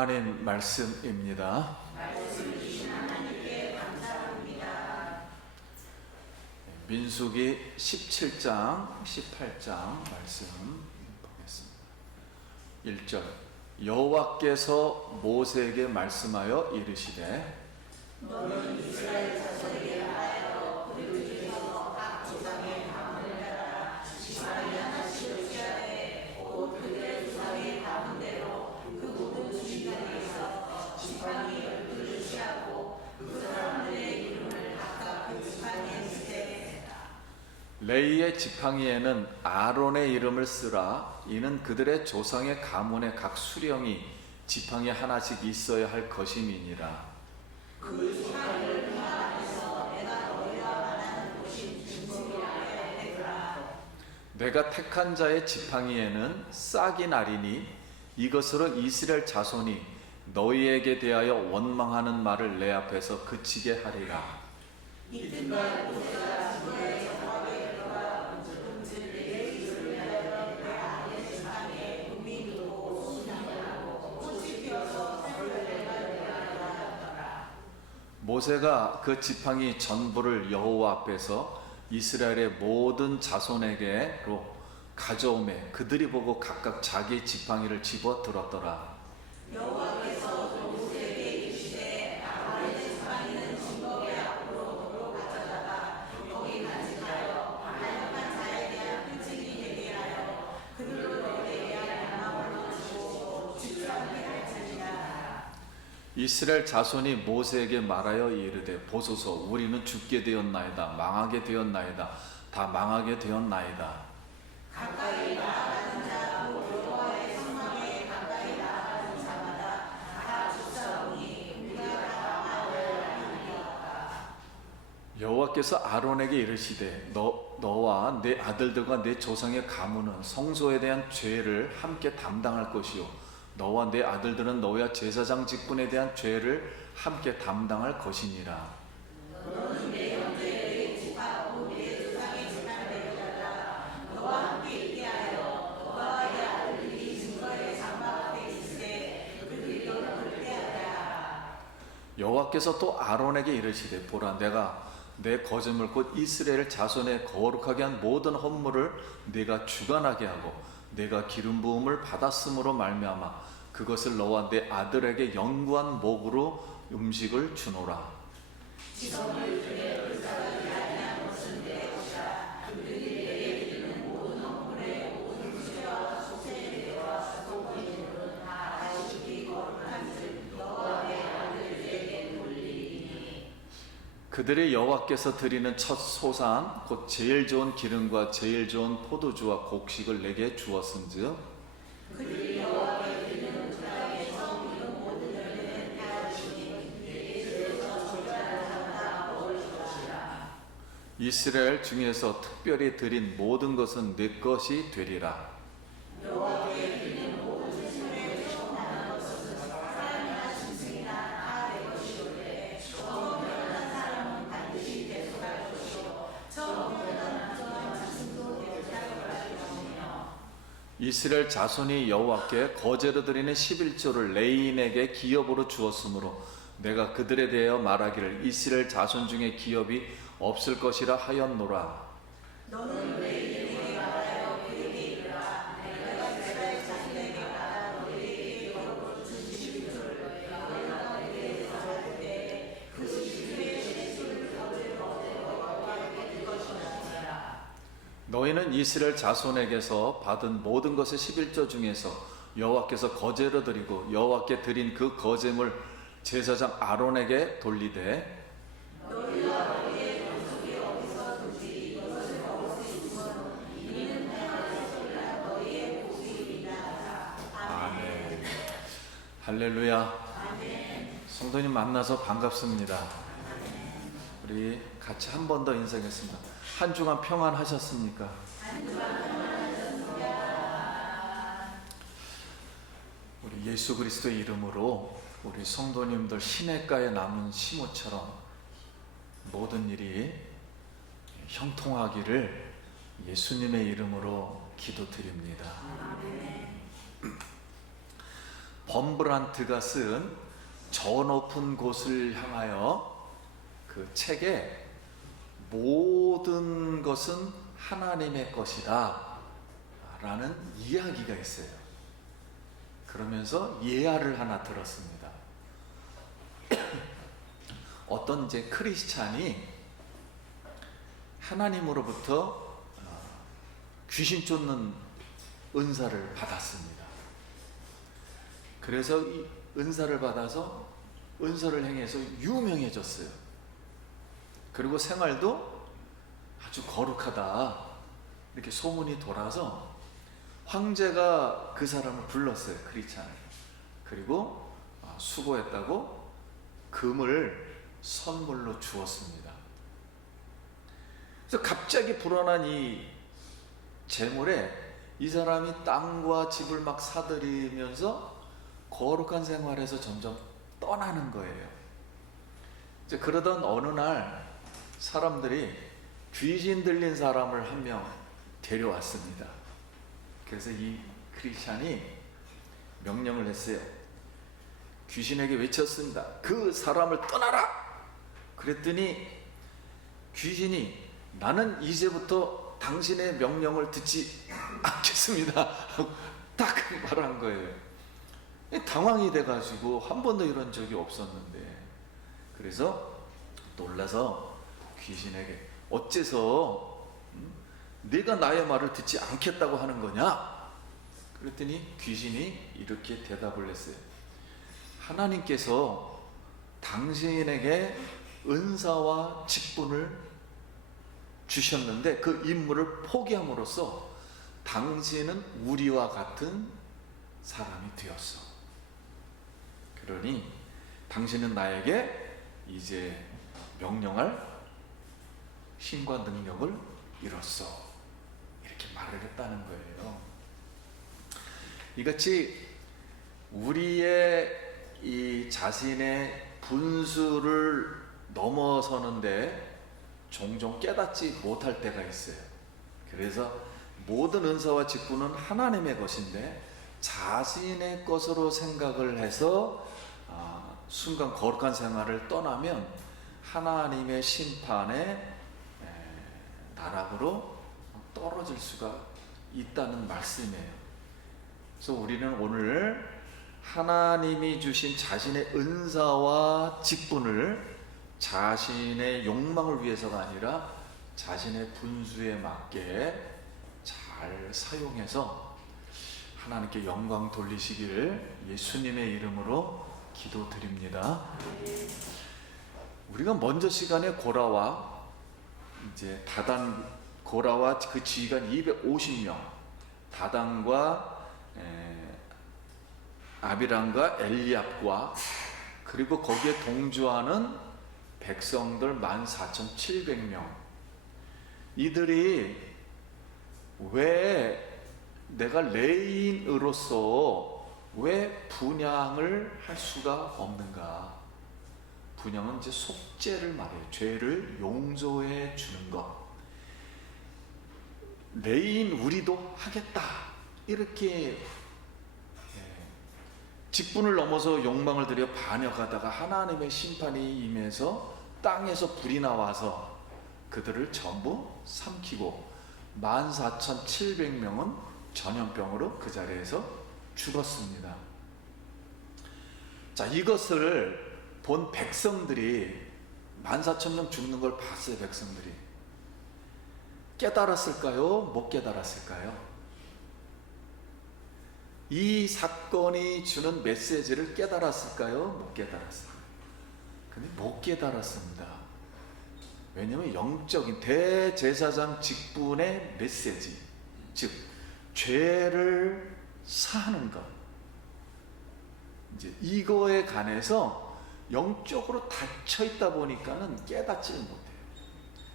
하나님 말씀입니다. 말씀을 주신 하나님께 감사합니다. 민수기 17장, 18장 말씀 보겠습니다. 1절 여호와께서 모세에게 말씀하여 이르시되 너는 이스라엘 자손에게 말하여 그들 중에서 각 조상의 가문을 따라 지팡이 하나씩을 취하되 곧 그들의 조상의 가문대로 그 모든 주민에게서 지팡이 12를 취하고 그 사람들의 이름을 각각 그 지팡이에 쓰되 레위의 지팡이에는 아론의 이름을 쓰라. 이는 그들의 조상의 가문의 각 수령이 지팡이 하나씩 있어야 할 것임이니라. 그 지팡이를 그 안에서 내가 너희와 만나는 곳인 중심이라 하였노라. 내가 택한 자의 지팡이에는 싹이 나리니 이것으로 이스라엘 자손이 너희에게 대하여 원망하는 말을 내 앞에서 그치게 하리라. 이튿날 모세가 그의 정확에 들어가 움찔움찔 레위를 위하여 그 안에 지팡이에 금이 들고 손이 나고 꽃이 피어서 새를 하였더라. 모세가 그 지팡이 전부를 여호와 앞에서 이스라엘의 모든 자손에게로 가져오매 그들이 보고 각각 자기 지팡이를 집어 들었더라. 여호와께서 또 모세에게 이르시되 아론의 지팡이는 증거의 앞으로 너로 가져다가 거기 간직하여 반역한 자에 대한 표징이 되게 하여 그들로 너희에 대한 양함을 주고 주저하게 할지니라. 이스라엘 자손이 모세에게 말하여 이르되 보소서 우리는 죽게 되었나이다. 망하게 되었나이다. 다 망하게 되었나이다. 가까이 나아가는 자, 곧 여호와의 성막에 가까이 나아가는 자마다 다 쫓아오니 우리가 다 망하여야 하니라. 여호와께서 아론에게 이르시되 너와 내 아들들과 내 조상의 가문은 성소에 대한 죄를 함께 담당할 것이요 너와 내 아들들은 너와 제사장 직분에 대한 죄를 함께 담당할 것이니라. 너는 내 형제에게 집하고 내 조상의 집안을 내려다가 너와 함께 있게 하여 너와 내 아들들이 증거의 장막 앞에 있으되 그들이 너를 돌게 하라. 여호와께서 또 아론에게 이르시되 보라 내가 내 거짓말 곧 이스라엘 자손에 거룩하게 한 모든 헌물을 네가 주관하게 하고 내가 기름 부음을 받았으므로 말미암아 그것을 너와 내 아들에게 영구한 목으로 음식을 주노라. 지성을 중에 불사르게 아니한 것은 내 것이라. 그들이 내게 드리는 모든 헌물의 모든 수레와 소새의 대와 소고기들은 다 다시 거룩한즉 너와 내 아들들에게 돌리리니. 그들의 여호와께서 드리는 첫 소산 곧 제일 좋은 기름과 제일 좋은 포도주와 곡식을 내게 주었은즉 그들이 여호와께 드리는 그 땅에서 이런 모든 열매는 다 주니 내게 주에서 절단한 자마다 먹을 것이라. 이스라엘 중에서 특별히 드린 모든 것은 내 것이 되리라. 여호와께 드리는 모든 생명에서 나는 것은 사람이나 짐승이나 다 내 것이오되 처음 태어난 사람은 반드시 대속할 것이요 처음 태어난 남성한 짐승도 대속할 것이며. 이스라엘 자손이 여호와께 거제로 드리는 11조를 레인에게 기업으로 주었으므로 내가 그들에 대하여 말하기를 이스라엘 자손 중에 기업이 없을 것이라 하였노라. 너는 레위인에게 말하여 그에게 이르라. 내가 이스라엘 자손에게 말하 너희에게 기업으로 준 11조를 너희가 너희에게서 받을 때에 그 11조의 실수를 거제로 얻어 여호와께 줄 것이니라. 너희는 이스라엘 자손에게서 받은 모든 것의 11조 중에서 여호와께서 거제로 드리고 여호와께 드린 그 거제물 제사장 아론에게 돌리되 너희와 너희의 권속이 어디서든지 이것을 먹을 수 있으면 이는 하나님께서 일한 너희의 복이니라. 아멘. 할렐루야. 아멘. 성도님 만나서 반갑습니다. 우리 같이 한 번 더 인사하겠습니다. 한 주간 평안하셨습니까? 한 주간 평안하셨습니다. 우리 예수 그리스도의 이름으로 우리 성도님들 시냇가에 남은 시모처럼 모든 일이 형통하기를 예수님의 이름으로 기도드립니다. 범브란트가 쓴 저 높은 곳을 향하여 그 책에 모든 것은 하나님의 것이다 라는 이야기가 있어요. 그러면서 예화를 하나 들었습니다. 어떤 이제 크리스찬이 하나님으로부터 귀신 쫓는 은사를 받았습니다. 그래서 이 은사를 받아서 은사를 행해서 유명해졌어요. 그리고 생활도 아주 거룩하다 이렇게 소문이 돌아서 황제가 그 사람을 불렀어요. 크리스찬을. 그리고 수고했다고 금을 선물로 주었습니다. 그래서 갑자기 불어난 이 재물에 이 사람이 땅과 집을 막 사들이면서 거룩한 생활에서 점점 떠나는 거예요. 이제 그러던 어느 날 사람들이 귀신 들린 사람을 한 명 데려왔습니다. 그래서 이 크리스찬이 명령을 했어요. 귀신에게 외쳤습니다. 그 사람을 떠나라! 그랬더니 귀신이 나는 이제부터 당신의 명령을 듣지 않겠습니다. 딱 말한 거예요. 당황이 돼가지고 한 번도 이런 적이 없었는데, 그래서 놀라서 귀신에게 어째서 네가 나의 말을 듣지 않겠다고 하는 거냐? 그랬더니 귀신이 이렇게 대답을 했어요. 하나님께서 당신에게 은사와 직분을 주셨는데 그 임무를 포기함으로써 당신은 우리와 같은 사람이 되었어. 그러니 당신은 나에게 이제 명령할 힘과 능력을 잃었어. 이렇게 말을 했다는 거예요. 이같이 우리의 이 자신의 분수를 넘어서는데 종종 깨닫지 못할 때가 있어요. 그래서 모든 은사와 직분은 하나님의 것인데 자신의 것으로 생각을 해서 순간 거룩한 생활을 떠나면 하나님의 심판의 나락으로 떨어질 수가 있다는 말씀이에요. 그래서 우리는 오늘 하나님이 주신 자신의 은사와 직분을 자신의 욕망을 위해서가 아니라 자신의 분수에 맞게 잘 사용해서 하나님께 영광 돌리시기를 예수님의 이름으로 기도드립니다. 우리가 먼저 시간에 고라와 이제 다단, 고라와 그 지휘관 250명, 다단과 아비람과 엘리압과 그리고 거기에 동조하는 백성들 14,700명, 이들이 왜 내가 레인으로서 왜 분향을 할 수가 없는가? 분향은 이제 속죄를 말해요. 죄를 용서해 주는 것. 레인 우리도 하겠다 이렇게 직분을 넘어서 욕망을 들여 반역하다가 하나님의 심판이 임해서 땅에서 불이 나와서 그들을 전부 삼키고 14,700명은 전염병으로 그 자리에서 죽었습니다. 자, 이것을 본 백성들이 14,000명 죽는 걸 봤어요. 백성들이 깨달았을까요? 못 깨달았을까요? 이 사건이 주는 메시지를 깨달았을까요? 못 깨달았을까요? 근데 못 깨달았습니다. 왜냐하면 영적인 대제사장 직분의 메시지, 즉 죄를 사하는 것, 이제 이거에 관해서 영적으로 닫혀 있다 보니까는 깨닫지를 못해요.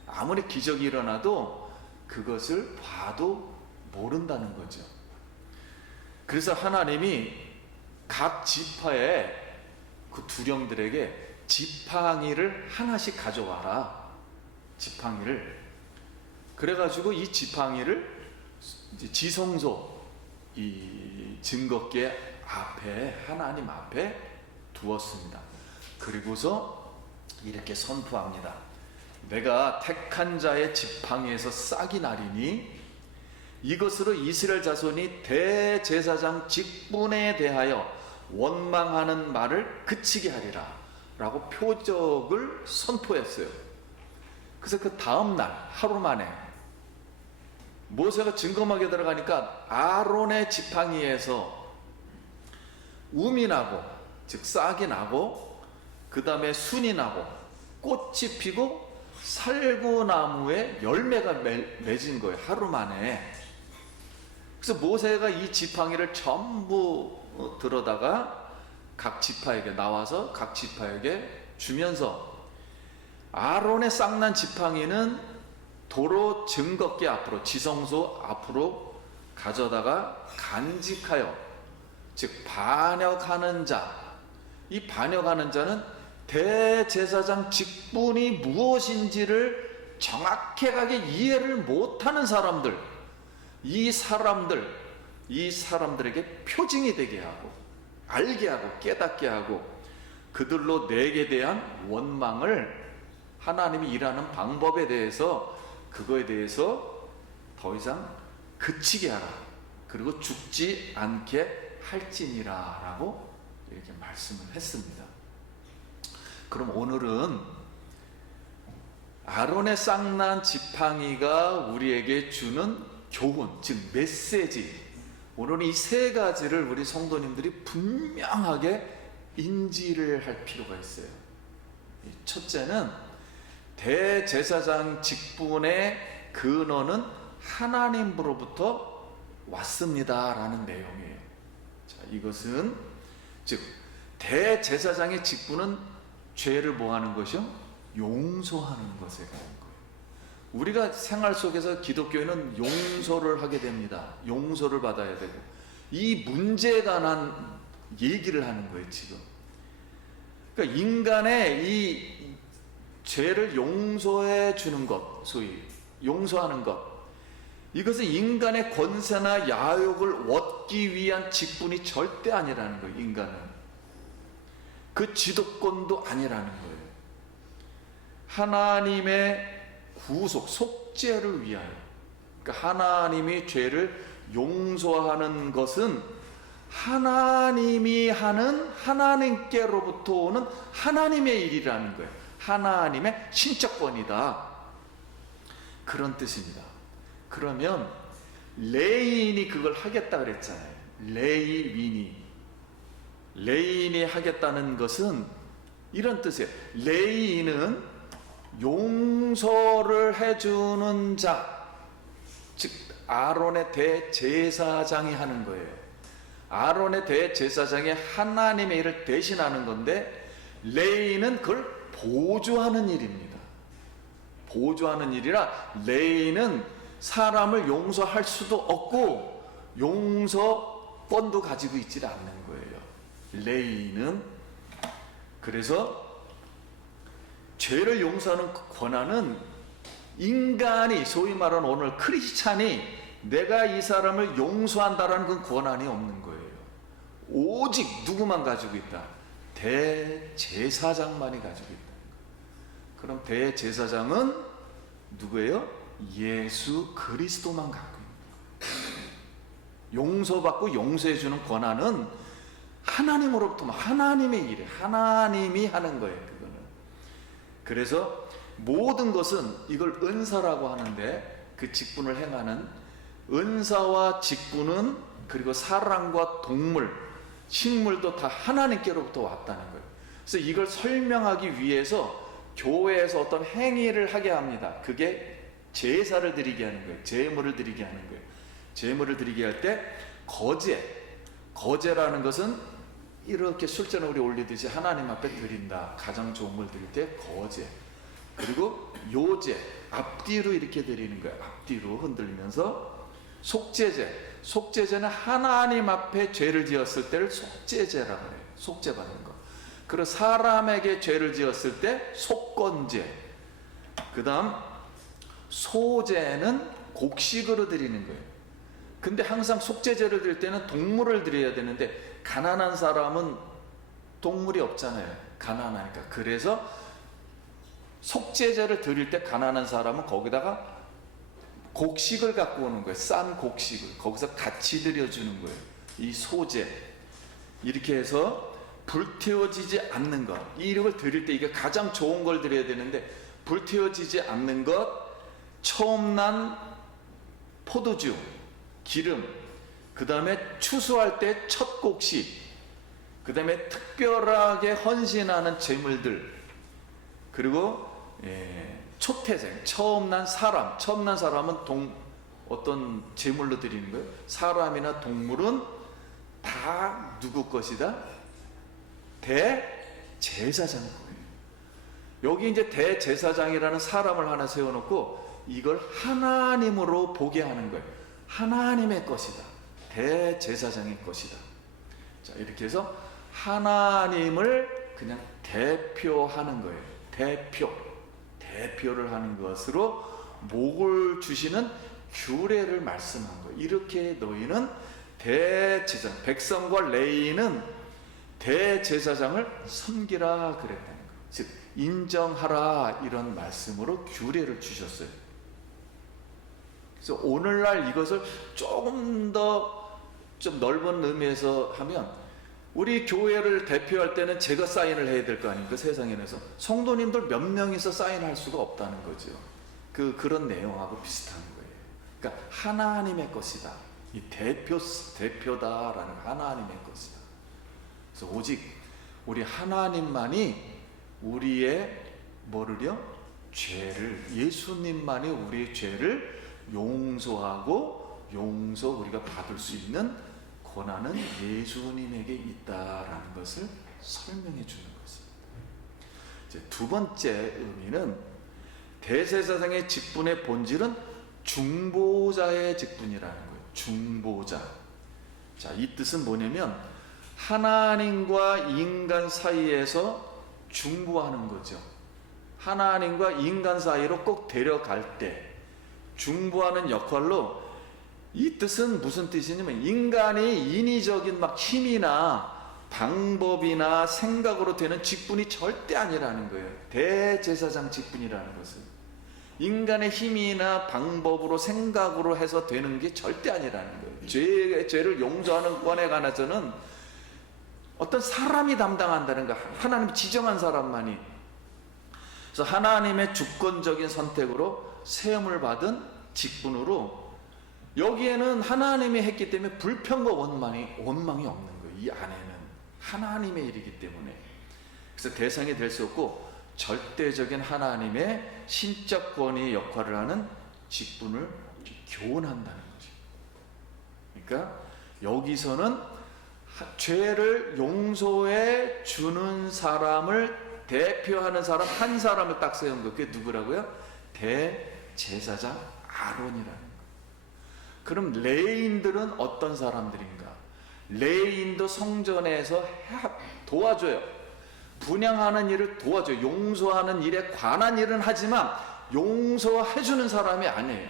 아무리 기적이 일어나도 그것을 봐도 모른다는 거죠. 그래서 하나님이 각 지파의 그 두령들에게 지팡이를 하나씩 가져와라. 지팡이를. 그래가지고 이 지팡이를 이제 지성소, 이 증거기에 앞에, 하나님 앞에 두었습니다. 그리고서 이렇게 선포합니다. 내가 택한 자의 지팡이에서 싹이 나리니 이것으로 이스라엘 자손이 대제사장 직분에 대하여 원망하는 말을 그치게 하리라 라고 표적을 선포했어요. 그래서 그 다음날 하루 만에 모세가 증거막에 들어가니까 아론의 지팡이에서 움이 나고, 즉 싹이 나고, 그 다음에 순이 나고, 꽃이 피고 살구나무에 열매가 맺은 거예요. 하루 만에. 그래서 모세가 이 지팡이를 전부 들어다가 각 지파에게 나와서 각 지파에게 주면서 아론의 싹난 지팡이는 도로 증거계 앞으로, 지성소 앞으로 가져다가 간직하여, 즉 반역하는 자, 이 반역하는 자는 대제사장 직분이 무엇인지를 정확하게 이해를 못하는 사람들, 이 사람들에게 표징이 되게 하고, 알게 하고, 깨닫게 하고, 그들로 내게 대한 원망을, 하나님이 일하는 방법에 대해서, 그거에 대해서 더 이상 그치게 하라, 그리고 죽지 않게 할지니라 라고 이렇게 말씀을 했습니다. 그럼 오늘은 아론의 싹난 지팡이가 우리에게 주는 교훈, 즉 메시지, 오늘은 이 세 가지를 우리 성도님들이 분명하게 인지를 할 필요가 있어요. 첫째는 대제사장 직분의 근원은 하나님으로부터 왔습니다 라는 내용이에요. 자, 이것은 즉 대제사장의 직분은 죄를 뭐하는 것이요? 용서하는 것에 가는 거예요. 우리가 생활 속에서 기독교인은 용서를 하게 됩니다. 용서를 받아야 되고, 이 문제에 관한 얘기를 하는 거예요 지금. 그러니까 인간의 이 죄를 용서해 주는 것, 소위 용서하는 것, 이것은 인간의 권세나 야욕을 얻기 위한 직분이 절대 아니라는 거예요. 인간은 그 지도권도 아니라는 거예요. 하나님의 구속, 속죄를 위하여, 그러니까 하나님이 죄를 용서하는 것은 하나님이 하는, 하나님께로부터 오는 하나님의 일이라는 거예요. 하나님의 신적권이다, 그런 뜻입니다. 그러면 레인이 그걸 하겠다 그랬잖아요. 레인이 하겠다는 것은 이런 뜻이에요. 레인은 용서를 해주는 자, 즉 아론의 대제사장이 하는 거예요. 아론의 대제사장이 하나님의 일을 대신하는 건데, 레인은 그걸 보조하는 일입니다. 보조하는 일이라 레인은 사람을 용서할 수도 없고 용서권도 가지고 있지 않는 거예요. 레인은. 그래서 죄를 용서하는 권한은 인간이, 소위 말하는 오늘 크리스찬이 내가 이 사람을 용서한다라는 그 권한이 없는 거예요. 오직 누구만 가지고 있다? 대제사장만이 가지고 있다. 그럼 대제사장은 누구예요? 예수 그리스도만 갖고 있는 거예요. 용서받고 용서해주는 권한은 하나님으로부터, 하나님의 일이에요. 하나님이 하는 거예요, 그거는. 그래서 모든 것은 이걸 은사라고 하는데, 그 직분을 행하는 은사와 직분은, 그리고 사람과 동물, 식물도 다 하나님께로부터 왔다는 거예요. 그래서 이걸 설명하기 위해서 교회에서 어떤 행위를 하게 합니다. 그게 제사를 드리게 하는 거예요. 제물을 드리게 하는 거예요. 제물을 드리게 할 때 거제라는 것은 이렇게 술잔을 우리 올리듯이 하나님 앞에 드린다. 가장 좋은 걸 드릴 때 거제. 그리고 요제, 앞뒤로 이렇게 드리는 거예요. 앞뒤로 흔들면서 속죄제. 속죄제는 하나님 앞에 죄를 지었을 때를 속죄제라고 해요. 속죄받는 거. 그리고 사람에게 죄를 지었을 때 속건제. 그 다음 소제는 곡식으로 드리는 거예요. 근데 항상 속죄제를 드릴 때는 동물을 드려야 되는데, 가난한 사람은 동물이 없잖아요. 가난하니까. 그래서 속죄제를 드릴 때 가난한 사람은 거기다가 곡식을 갖고 오는 거예요. 싼 곡식을 거기서 같이 드려주는 거예요. 이 소제 이렇게 해서 불태워지지 않는 것, 이걸 드릴 때 이게 가장 좋은 걸 드려야 되는데 불태워지지 않는 것, 처음 난 포도주, 기름, 그 다음에 추수할 때 첫 곡식, 그 다음에 특별하게 헌신하는 제물들, 그리고 초태생, 처음 난 사람은 어떤 제물로 드리는 거예요? 사람이나 동물은 다 누구 것이다? 대제사장 거예요. 여기 이제 대제사장이라는 사람을 하나 세워놓고 이걸 하나님으로 보게 하는 거예요. 하나님의 것이다. 대제사장의 것이다. 자, 이렇게 해서 하나님을 그냥 대표하는 거예요. 대표를 하는 것으로 목을 주시는 규례를 말씀한 거예요. 이렇게 너희는 대제사장, 백성과 레위인은 대제사장을 섬기라 그랬다는 거예요. 즉 인정하라, 이런 말씀으로 규례를 주셨어요. 그래서 오늘날 이것을 조금 더 좀 넓은 의미에서 하면, 우리 교회를 대표할 때는 제가 사인을 해야 될 거 아닙니까? 세상에서 성도님들 몇 명이서 사인할 수가 없다는 거죠. 그런 내용하고 비슷한 거예요. 그러니까 하나님의 것이다. 이 대표다라는 하나님의 것이다. 그래서 오직 우리 하나님만이 우리의 뭐를요? 죄를, 예수님만이 우리의 죄를 용서하고 우리가 받을 수 있는 권한은 예수님에게 있다라는 것을 설명해 주는 것입니다. 이제 두 번째 의미는 대제사장의 직분의 본질은 중보자의 직분이라는 거예요. 중보자. 자, 이 뜻은 뭐냐면 하나님과 인간 사이에서 중보하는 거죠. 하나님과 인간 사이로 꼭 데려갈 때 중보하는 역할로, 이 뜻은 무슨 뜻이냐면 인간이 인위적인 막 힘이나 방법이나 생각으로 되는 직분이 절대 아니라는 거예요. 대제사장 직분이라는 것은 인간의 힘이나 방법으로 생각으로 해서 되는 게 절대 아니라는 거예요. 죄를 용서하는 권에 관해서는 어떤 사람이 담당한다는 거, 하나님이 지정한 사람만이. 그래서 하나님의 주권적인 선택으로 세움을 받은 직분으로, 여기에는 하나님이 했기 때문에 불평과 원망이 없는 거예요. 이 안에는 하나님의 일이기 때문에. 그래서 대상이 될 수 없고 절대적인 하나님의 신적 권위의 역할을 하는 직분을 교훈한다는 거죠. 그러니까 여기서는 죄를 용서해 주는 사람을 대표하는 사람 한 사람을 딱 세운 거. 그게 누구라고요? 대제사장 아론이라는 거예요. 그럼 레위인들은 어떤 사람들인가? 레위인도 성전에서 도와줘요. 분향하는 일을 도와줘요. 용서하는 일에 관한 일은 하지만 용서해주는 사람이 아니에요.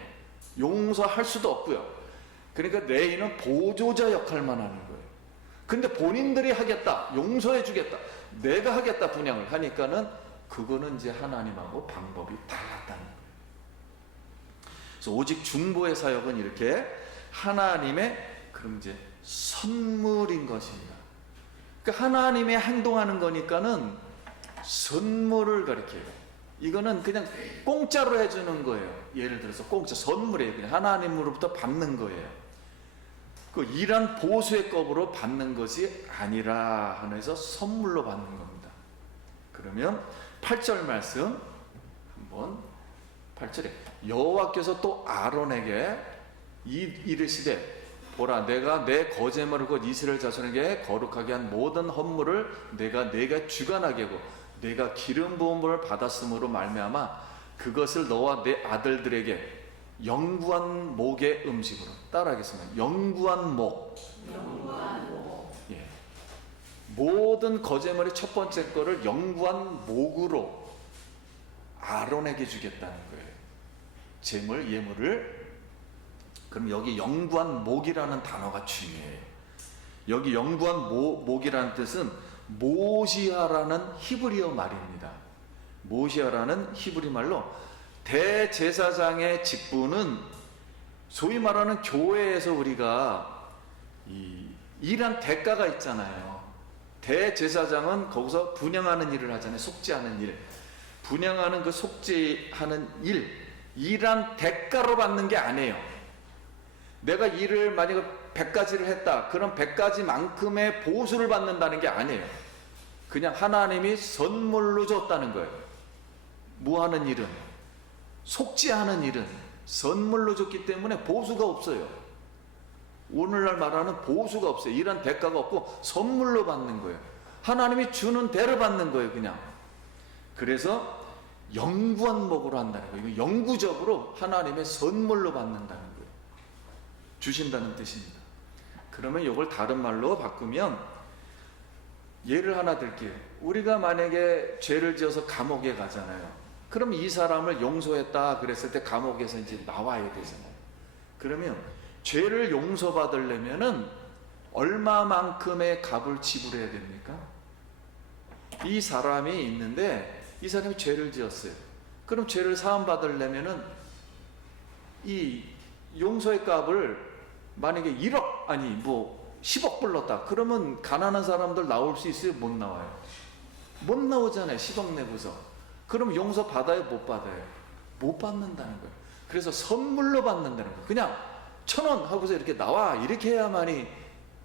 용서할 수도 없고요. 그러니까 레위인은 보조자 역할만 하는 거예요. 근데 본인들이 하겠다, 용서해주겠다, 내가 하겠다 분향을 하니까는 그거는 이제 하나님하고 방법이 달랐다는 거예요. 그래서 오직 중보의 사역은 이렇게 하나님의 그럼 이제 선물인 것입니다. 그러니까 하나님의 행동하는 거니까는 선물을 가리켜요. 이거는 그냥 공짜로 해주는 거예요. 예를 들어서 공짜 선물이에요. 그냥 하나님으로부터 받는 거예요. 그 일한 보수의 값으로 받는 것이 아니라 하면서 선물로 받는 겁니다. 그러면 8절 말씀 한번, 8절에 여호와께서 또 아론에게 이르시되 보라, 내가 내 거제물을 곧 이스라엘 자손에게 거룩하게 한 모든 헌물을 내가 주관하게 하고 내가 기름 부음을 받았으므로 말미암아 그것을 너와 내 아들들에게 영구한 목의 음식으로, 따라하겠습니다. 영구한 목. 예. 모든 거제물의 첫 번째 거를 영구한 목으로 아론에게 주겠다는 거예요. 제물, 예물을. 그럼 여기 영구한 목이라는 단어가 중요해요. 여기 영구한 목이라는 뜻은 모시아라는 히브리어 말입니다. 모시아라는 히브리 말로 대제사장의 직분은 소위 말하는 교회에서 우리가 일한 대가가 있잖아요. 대제사장은 거기서 분향하는 일을 하잖아요. 속죄하는 일. 분향하는 그 속죄하는 일한 대가로 받는 게 아니에요. 내가 일을 만약에 100가지를 했다. 그럼 100가지만큼의 보수를 받는다는 게 아니에요. 그냥 하나님이 선물로 줬다는 거예요. 뭐 하는 일은, 속죄하는 일은 선물로 줬기 때문에 보수가 없어요. 오늘날 말하는 보수가 없어요. 일한 대가가 없고 선물로 받는 거예요. 하나님이 주는 대로 받는 거예요, 그냥. 그래서 영구한 목으로 한다는 거예요. 이거 영구적으로 하나님의 선물로 받는다는 거예요. 주신다는 뜻입니다. 그러면 이걸 다른 말로 바꾸면, 예를 하나 들게요. 우리가 만약에 죄를 지어서 감옥에 가잖아요. 그럼 이 사람을 용서했다 그랬을 때 감옥에서 이제 나와야 되잖아요. 그러면 죄를 용서받으려면은 얼마만큼의 값을 지불해야 됩니까? 이 사람이 있는데 이 사람이 죄를 지었어요. 그럼 죄를 사함받으려면은 이 용서의 값을 만약에 1억 아니 뭐 10억 불렀다. 그러면 가난한 사람들 나올 수 있어요? 못 나와요? 못 나오잖아요. 10억 내고서. 그럼 용서 받아요? 못 받아요? 못 받는다는 거예요. 그래서 선물로 받는다는 거예요. 그냥 1,000원 하고서 이렇게 나와 이렇게 해야만이,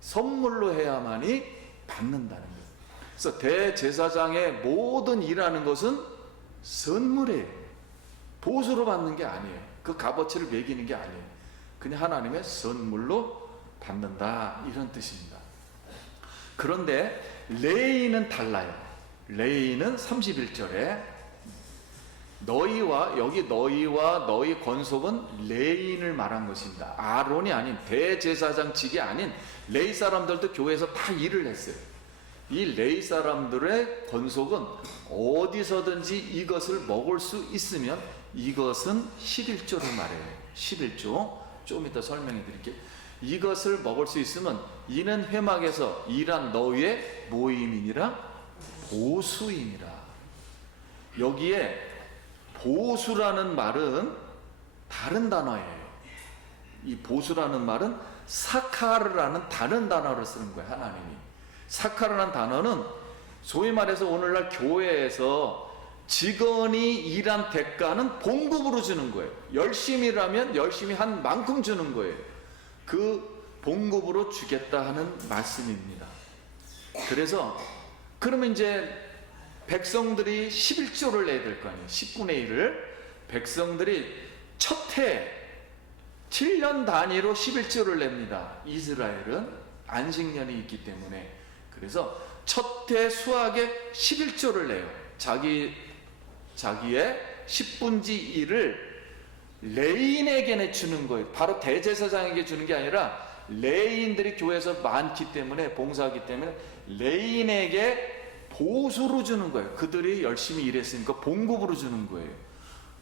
선물로 해야만이 받는다는 거예요. 그래서 대제사장의 모든 일하는 것은 선물이에요. 보수로 받는 게 아니에요. 그 값어치를 매기는 게 아니에요. 그냥 하나님의 선물로 받는다, 이런 뜻입니다. 그런데 레위는 달라요. 레위는 31절에 너희와, 여기 너희와 너희 권속은 레위인을 말한 것입니다. 아론이 아닌, 대제사장직이 아닌 레위 사람들도 교회에서 다 일을 했어요. 이 레위 사람들의 권속은 어디서든지 이것을 먹을 수 있으면, 이것은 11조를 말해요. 11조 좀 이따 설명해 드릴게요. 이것을 먹을 수 있으면 이는 회막에서 일한 너희의 모임이니라 보수이니라. 여기에 보수라는 말은 다른 단어예요. 이 보수라는 말은 사카르라는 다른 단어를 쓰는 거예요. 하나님이. 사카르라는 단어는 소위 말해서 오늘날 교회에서 직원이 일한 대가는 봉급으로 주는 거예요. 열심히 일하면 열심히 한 만큼 주는 거예요. 그 봉급으로 주겠다 하는 말씀입니다. 그래서 그러면 이제 백성들이 11조를 내야 될 거 아니에요. 10분의 1을 백성들이 첫 해 7년 단위로 11조를 냅니다. 이스라엘은 안식년이 있기 때문에. 그래서 첫 해 수학에 11조를 내요. 자기의 10분지 1을 레인에게 주는 거예요. 바로 대제사장에게 주는 게 아니라 레인들이 교회에서 많기 때문에, 봉사하기 때문에 레인에게 보수로 주는 거예요. 그들이 열심히 일했으니까 봉급으로 주는 거예요.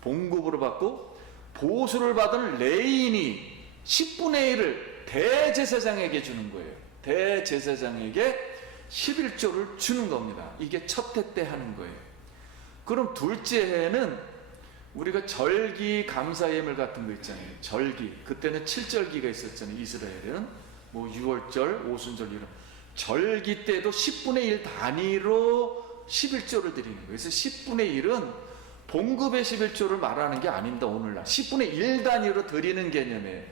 봉급으로 받고 보수를 받은 레인이 10분의 1을 대제사장에게 주는 거예요. 대제사장에게 11조를 주는 겁니다. 이게 첫 해 때 하는 거예요. 그럼 둘째 해는 우리가 절기 감사 예물 같은 거 있잖아요. 절기. 그때는 7절기가 있었잖아요. 이스라엘은 뭐 6월절, 오순절 이런 절기 때도 10분의 1 단위로 11조를 드리는 거예요. 그래서 10분의 1은 봉급의 11조를 말하는 게 아닙니다. 오늘날 10분의 1 단위로 드리는 개념이에요.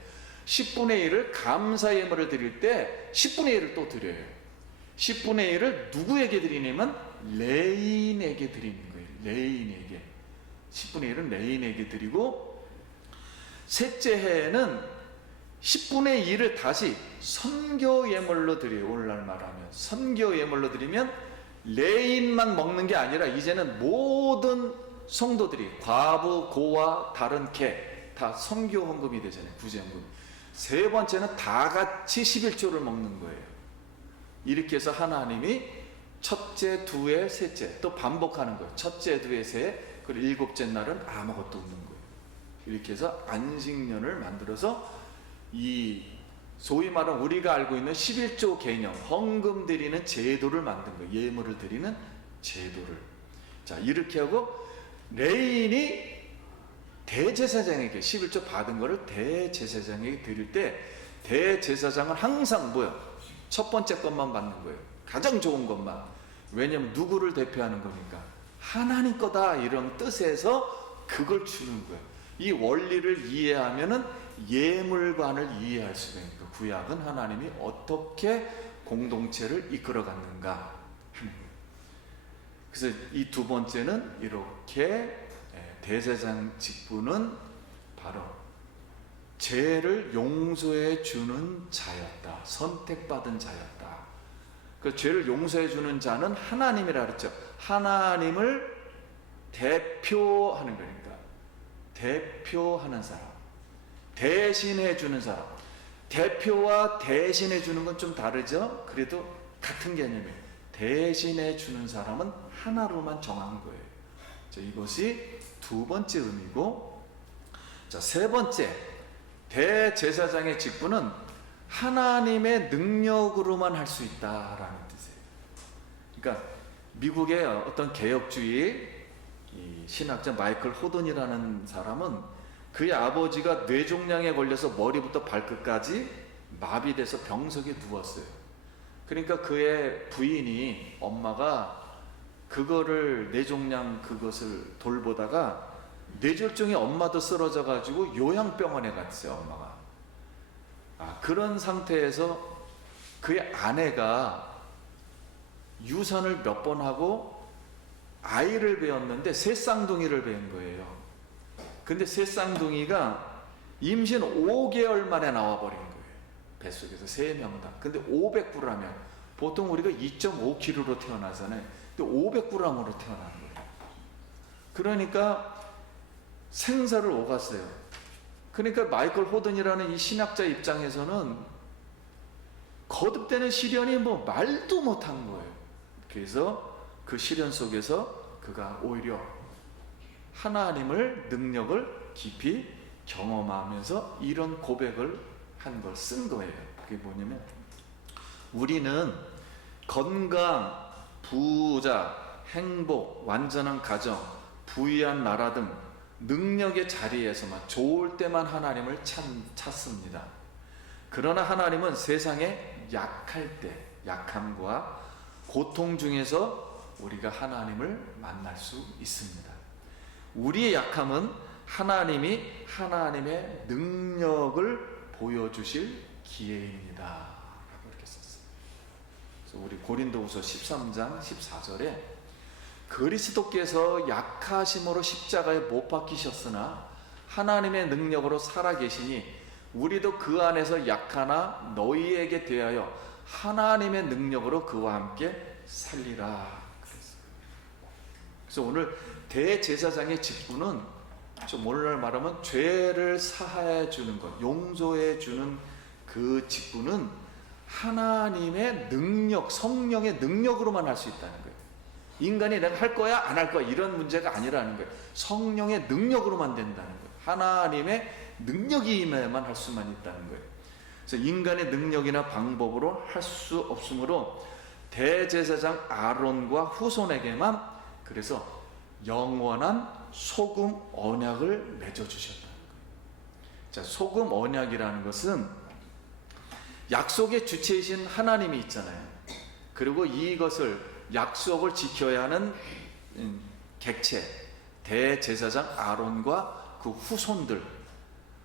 10분의 1을 감사 예물을 드릴 때 10분의 1을 또 드려요. 10분의 1을 누구에게 드리냐면 레인에게 드리는 거예요. 레인에게. 10분의 1은 레인에게 드리고, 셋째 해에는 10분의 1을 다시 선교 예물로 드려요. 오늘날 말하면 선교 예물로 드리면 레인만 먹는 게 아니라 이제는 모든 성도들이, 과부, 고아, 다른 개 다 선교 헌금이 되잖아요. 구제헌금. 세 번째는 다 같이 11조를 먹는 거예요. 이렇게 해서 하나님이 첫째, 두해, 셋째 또 반복하는 거예요. 첫째, 두해, 셋, 그리고 일곱째 날은 아무것도 없는 거예요. 이렇게 해서 안식년을 만들어서 이 소위 말하는 우리가 알고 있는 11조 개념, 헌금 드리는 제도를 만든 거예요. 예물을 드리는 제도를. 자, 이렇게 하고 레인이 대제사장에게 11조 받은 거를 대제사장에게 드릴 때 대제사장은 항상 뭐야? 첫 번째 것만 받는 거예요. 가장 좋은 것만. 왜냐면 누구를 대표하는 거니까 하나님 거다 이런 뜻에서 그걸 주는 거예요. 이 원리를 이해하면은 예물관을 이해할 수가 있는 거예요. 구약은 하나님이 어떻게 공동체를 이끌어갔는가 하는 거예요. 그래서 이 두 번째는 이렇게 대제사장 직분은 바로 죄를 용서해 주는 자였다. 선택받은 자였다. 그 죄를 용서해 주는 자는 하나님이라 그랬죠. 하나님을 대표하는 거니까. 대표하는 사람. 대신해 주는 사람. 대표와 대신해 주는 건 좀 다르죠. 그래도 같은 개념이에요. 대신해 주는 사람은 하나로만 정한 거예요. 자, 이것이 두 번째 의미고, 자, 세 번째, 대제사장의 직분은 하나님의 능력으로만 할 수 있다라는 뜻이에요. 그러니까 미국의 어떤 개혁주의 신학자 마이클 호든이라는 사람은 그의 아버지가 뇌종양에 걸려서 머리부터 발끝까지 마비돼서 병석에 누웠어요. 그러니까 그의 부인이, 엄마가 그거를 뇌종양 그것을 돌보다가 뇌졸중에 엄마도 쓰러져 가지고 요양병원에 갔어요. 엄마가. 그런 상태에서 그의 아내가 유산을 몇 번 하고 아이를 배웠는데 새 쌍둥이를 배운 거예요. 근데 새 쌍둥이가 임신 5개월 만에 나와버린 거예요. 뱃속에서 3명 다. 근데 500g이면 보통 우리가 2.5kg로 태어나잖아요. 근데 500g으로 태어난 거예요. 그러니까 생사를 오갔어요. 그러니까 마이클 호든이라는 이 신학자 입장에서는 거듭되는 시련이 뭐 말도 못한 거예요. 그래서 그 시련 속에서 그가 오히려 하나님을 능력을 깊이 경험하면서 이런 고백을 한 걸 쓴 거예요. 그게 뭐냐면 우리는 건강, 부자, 행복, 완전한 가정, 부유한 나라 등 능력의 자리에서만 좋을 때만 하나님을 찾습니다. 그러나 하나님은 세상에 약할 때, 약함과 고통 중에서 우리가 하나님을 만날 수 있습니다. 우리의 약함은 하나님이 하나님의 능력을 보여주실 기회입니다. 라고 이렇게 썼어요. 그래서 우리 고린도후서 13장 14절에 그리스도께서 약하심으로 십자가에 못 박히셨으나 하나님의 능력으로 살아계시니 우리도 그 안에서 약하나 너희에게 대하여 하나님의 능력으로 그와 함께 살리라. 그래서 오늘 대제사장의 직분은 좀 오늘날 말하면 죄를 사하여 주는 것, 용서해 주는 그 직분은 하나님의 능력, 성령의 능력으로만 할 수 있다는 거예요. 인간이 내가 할 거야 안 할 거야 이런 문제가 아니라는 거예요. 성령의 능력으로만 된다는 거예요. 하나님의 능력이 임해야만 할 수만 있다는 거예요. 그래서 인간의 능력이나 방법으로 할 수 없으므로 대제사장 아론과 후손에게만 그래서 영원한 소금 언약을 맺어주셨다는 거예요. 자, 소금 언약이라는 것은 약속의 주체이신 하나님이 있잖아요. 그리고 이것을 약속을 지켜야 하는 객체 대제사장 아론과 그 후손들.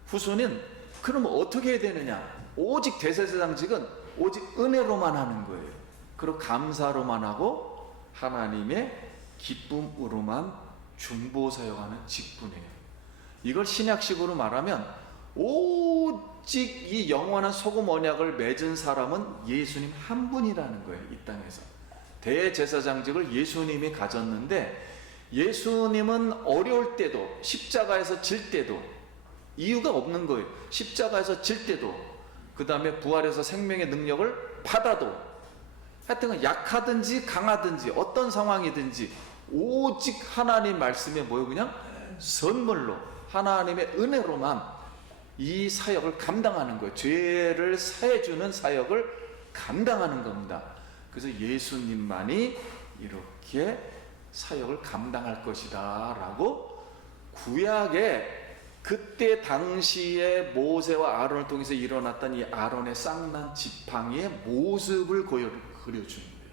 후손은 그럼 어떻게 해야 되느냐? 오직 대제사장직은 오직 은혜로만 하는 거예요. 그리고 감사로만 하고 하나님의 기쁨으로만 중보사역하는 직분이에요. 이걸 신약식으로 말하면 오직 이 영원한 소금 언약을 맺은 사람은 예수님 한 분이라는 거예요. 이 땅에서 대제사장직을 예수님이 가졌는데 예수님은 어려울 때도 십자가에서 질 때도 이유가 없는 거예요. 십자가에서 질 때도 그 다음에 부활해서 생명의 능력을 받아도 하여튼 약하든지 강하든지 어떤 상황이든지 오직 하나님 말씀에 뭐예요? 그냥 선물로 하나님의 은혜로만 이 사역을 감당하는 거예요. 죄를 사해주는 사역을 감당하는 겁니다. 그래서 예수님만이 이렇게 사역을 감당할 것이다 라고 구약에 그때 당시에 모세와 아론을 통해서 일어났던 이 아론의 쌍난 지팡이의 모습을 그려주는 거예요.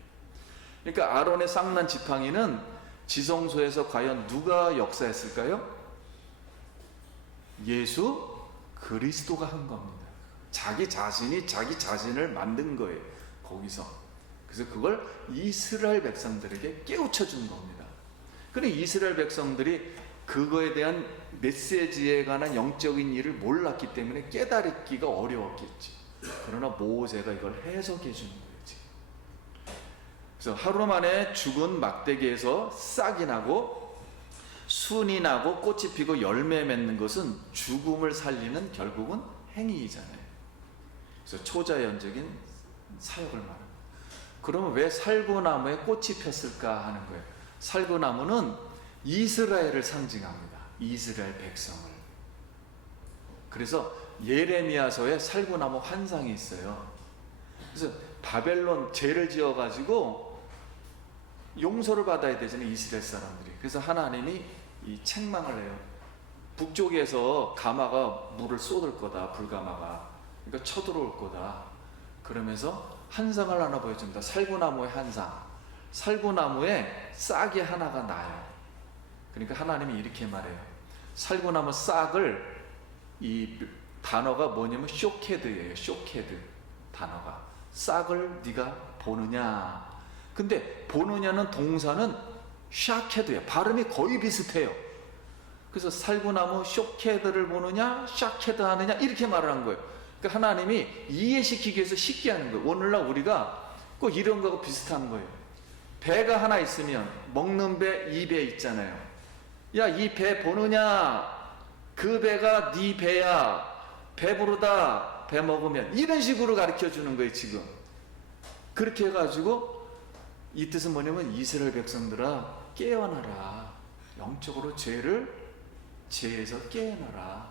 그러니까 아론의 쌍난 지팡이는 지성소에서 과연 누가 역사했을까요? 예수 그리스도가 한 겁니다. 자기 자신이 자기 자신을 만든 거예요. 거기서. 그래서 그걸 이스라엘 백성들에게 깨우쳐 준 겁니다. 그런데 이스라엘 백성들이 그거에 대한 메시지에 관한 영적인 일을 몰랐기 때문에 깨달기가 어려웠겠지. 그러나 모세가 이걸 해석해 주는 거예요. 지금. 그래서 하루 만에 죽은 막대기에서 싹이 나고 순이 나고 꽃이 피고 열매 맺는 것은 죽음을 살리는 결국은 행위이잖아요. 그래서 초자연적인 사역을 말합니다. 그러면 왜 살구나무에 꽃이 폈을까 하는 거예요. 살구나무는 이스라엘을 상징합니다. 이스라엘 백성을. 그래서 예레미야서에 살구나무 환상이 있어요. 그래서 바벨론 죄를 지어가지고 용서를 받아야 되잖아요, 이스라엘 사람들이. 그래서 하나님이 이 책망을 해요. 북쪽에서 가마가 물을 쏟을 거다, 불가마가. 그러니까 쳐들어올 거다. 그러면서 한상을 하나 보여줍니다. 살구나무의 한상. 살구나무에 싹이 하나가 나요. 그러니까 하나님이 이렇게 말해요. 살구나무 싹을, 이 단어가 뭐냐면 쇼케드예요. 쇼케드 단어가. 싹을 네가 보느냐. 근데 보느냐는 동사는 샤케드예요. 발음이 거의 비슷해요. 그래서 살구나무 쇼케드를 보느냐, 샤케드 하느냐 이렇게 말을 한 거예요. 그러니까 하나님이 이해시키기 위해서 쉽게 하는 거예요. 오늘날 우리가 꼭 이런 거하고 비슷한 거예요. 배가 하나 있으면 먹는 배, 이 배 있잖아요. 야, 이 배 보느냐? 그 배가 네 배야. 배부르다. 배 먹으면. 이런 식으로 가르쳐 주는 거예요, 지금. 그렇게 해가지고 이 뜻은 뭐냐면 이스라엘 백성들아 깨어나라. 영적으로 죄에서 깨어나라.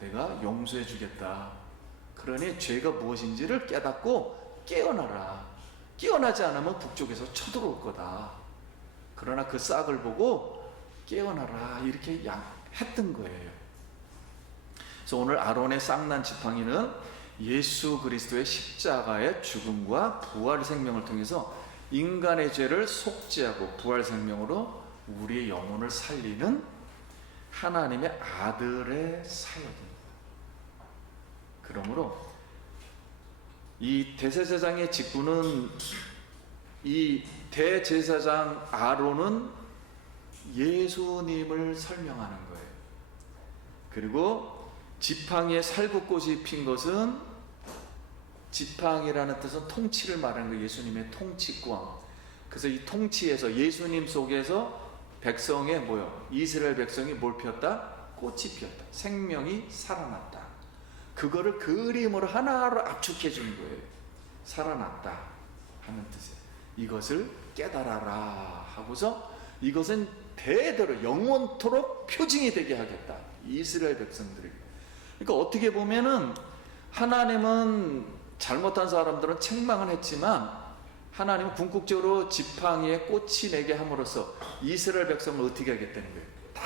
내가 용서해 주겠다. 그러니 죄가 무엇인지를 깨닫고 깨어나라. 깨어나지 않으면 북쪽에서 쳐들어올 거다. 그러나 그 싹을 보고 깨어나라 이렇게 했던 거예요. 그래서 오늘 아론의 쌍난 지팡이는 예수 그리스도의 십자가의 죽음과 부활 생명을 통해서 인간의 죄를 속죄하고 부활 생명으로 우리의 영혼을 살리는 하나님의 아들의 사역입니다. 그러므로 이 대제사장의 직분은, 이 대제사장 아론은 예수님을 설명하는 거예요. 그리고 지팡이에 살구꽃이 핀 것은, 지팡이라는 뜻은 통치를 말하는 거예요. 예수님의 통치권. 그래서 이 통치에서, 예수님 속에서 백성의 뭐요? 이스라엘 백성이 뭘 피웠다? 꽃이 피었다. 생명이 살아났다. 그거를 그림으로 하나로 압축해 주는 거예요. 살아났다 하는 뜻이에요. 이것을 깨달아라 하고서 이것은 대대로 영원토록 표징이 되게 하겠다. 이스라엘 백성들에게. 그러니까 어떻게 보면은 하나님은 잘못한 사람들은 책망은 했지만 하나님은 궁극적으로 지팡이에 꽃이 내게 함으로써 이스라엘 백성을 어떻게 하겠다는 거예요? 다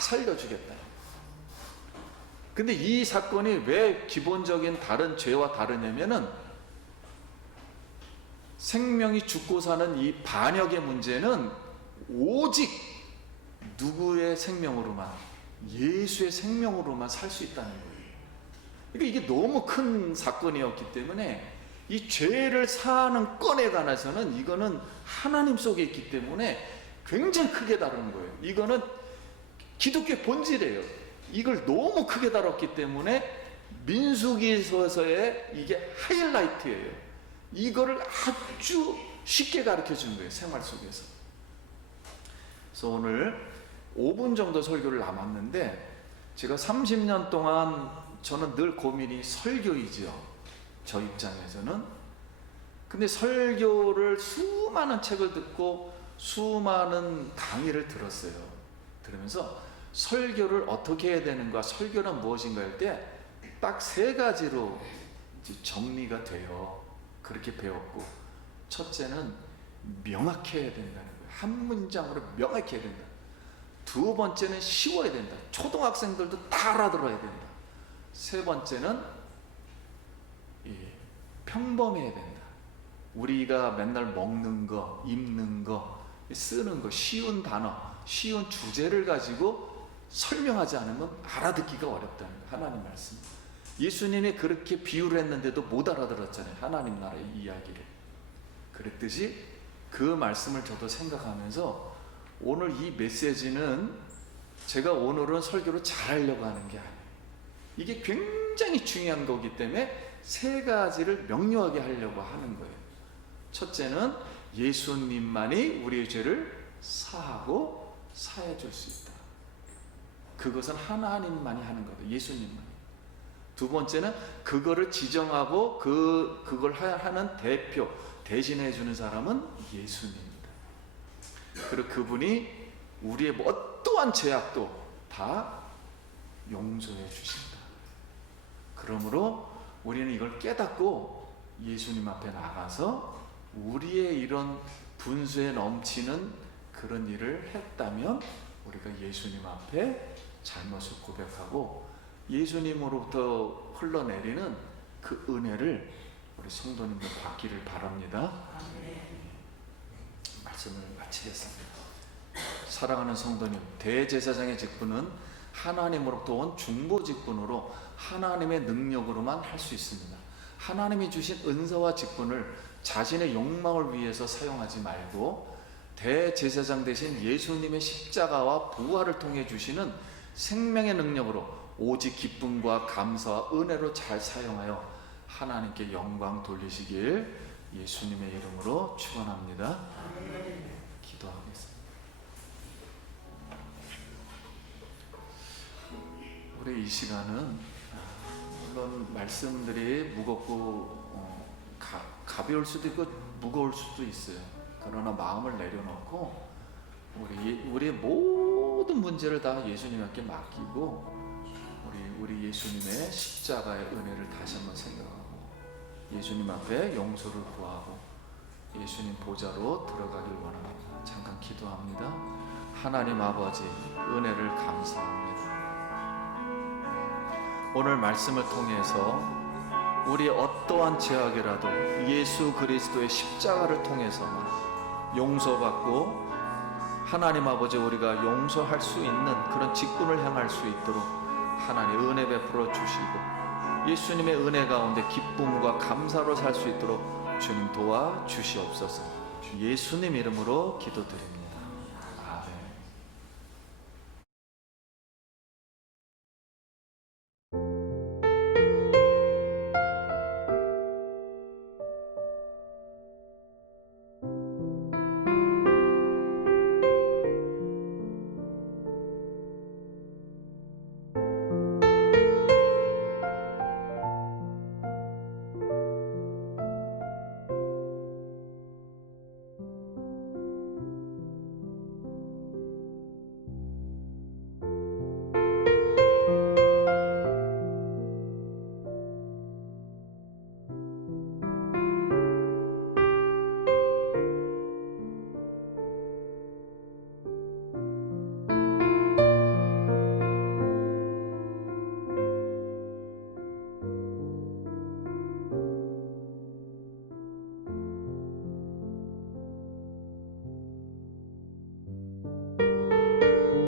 살려주겠다. 근데 이 사건이 왜 기본적인 다른 죄와 다르냐면은 생명이 죽고 사는 이 반역의 문제는 오직 누구의 생명으로만, 예수의 생명으로만 살 수 있다는 거예요. 그러니까 이게 너무 큰 사건이었기 때문에 이 죄를 사하는 건에 관해서는 이거는 하나님 속에 있기 때문에 굉장히 크게 다루는 거예요. 이거는 기독교의 본질이에요. 이걸 너무 크게 다뤘기 때문에 민수기서의 이게 하이라이트예요. 이거를 아주 쉽게 가르쳐 주는 거예요. 생활 속에서. 그래서 오늘 5분 정도 설교를 남았는데, 제가 30년 동안 저는 늘 고민이 설교이죠. 저 입장에서는. 근데 설교를 수많은 책을 듣고 수많은 강의를 들었어요. 들으면서 설교를 어떻게 해야 되는가, 설교는 무엇인가 할 때 딱 세 가지로 이제 정리가 돼요. 그렇게 배웠고, 첫째는 명확해야 된다는 거예요. 한 문장으로 명확해야 된다. 두 번째는 쉬워야 된다. 초등학생들도 다 알아들어야 된다. 세 번째는 평범해야 된다. 우리가 맨날 먹는 거, 입는 거, 쓰는 거, 쉬운 단어, 쉬운 주제를 가지고 설명하지 않으면 알아듣기가 어렵다는 거예요. 하나님 말씀. 예수님이 그렇게 비유를 했는데도 못 알아들었잖아요. 하나님 나라의 이야기를. 그랬듯이 그 말씀을 저도 생각하면서 오늘 이 메시지는 제가 오늘은 설교를 잘하려고 하는 게 아니에요. 이게 굉장히 중요한 거기 때문에 세 가지를 명료하게 하려고 하는 거예요. 첫째는 예수님만이 우리의 죄를 사하고 사해 줄 수 있다. 그것은 하나님만이 하는 거다. 예수님만이. 두 번째는 그거를 지정하고 그걸 하는 대표, 대신해 주는 사람은 예수님입니다. 그리고 그분이 우리의 어떠한 죄악도 다 용서해 주신다. 그러므로 우리는 이걸 깨닫고 예수님 앞에 나가서 우리의 이런 분수에 넘치는 그런 일을 했다면 우리가 예수님 앞에 잘못을 고백하고 예수님으로부터 흘러내리는 그 은혜를 우리 성도님들 받기를 바랍니다. 말씀을 마치겠습니다. 사랑하는 성도님, 대제사장의 직분은 하나님으로부터 온 중보 직분으로 하나님의 능력으로만 할 수 있습니다. 하나님이 주신 은사와 직분을 자신의 욕망을 위해서 사용하지 말고 대제사장 대신 예수님의 십자가와 부활을 통해 주시는 생명의 능력으로 오직 기쁨과 감사와 은혜로 잘 사용하여 하나님께 영광 돌리시길 예수님의 이름으로 축원합니다. 기도하겠습니다. 우리 이 시간은 물론 말씀들이 무겁고 가벼울 수도 있고 무거울 수도 있어요. 그러나 마음을 내려놓고 우리의 모든 문제를 다 예수님께 맡기고 우리 예수님의 십자가의 은혜를 다시 한번 생각하고 예수님 앞에 용서를 구하고 예수님 보좌로 들어가길 원합니다. 잠깐 기도합니다. 하나님 아버지, 은혜를 감사합니다. 오늘 말씀을 통해서 우리 어떠한 죄악이라도 예수 그리스도의 십자가를 통해서만 용서받고 하나님 아버지, 우리가 용서할 수 있는 그런 직분을 향할 수 있도록 하나님 은혜 베풀어 주시고 예수님의 은혜 가운데 기쁨과 감사로 살 수 있도록 주님 도와 주시옵소서. 예수님 이름으로 기도드립니다.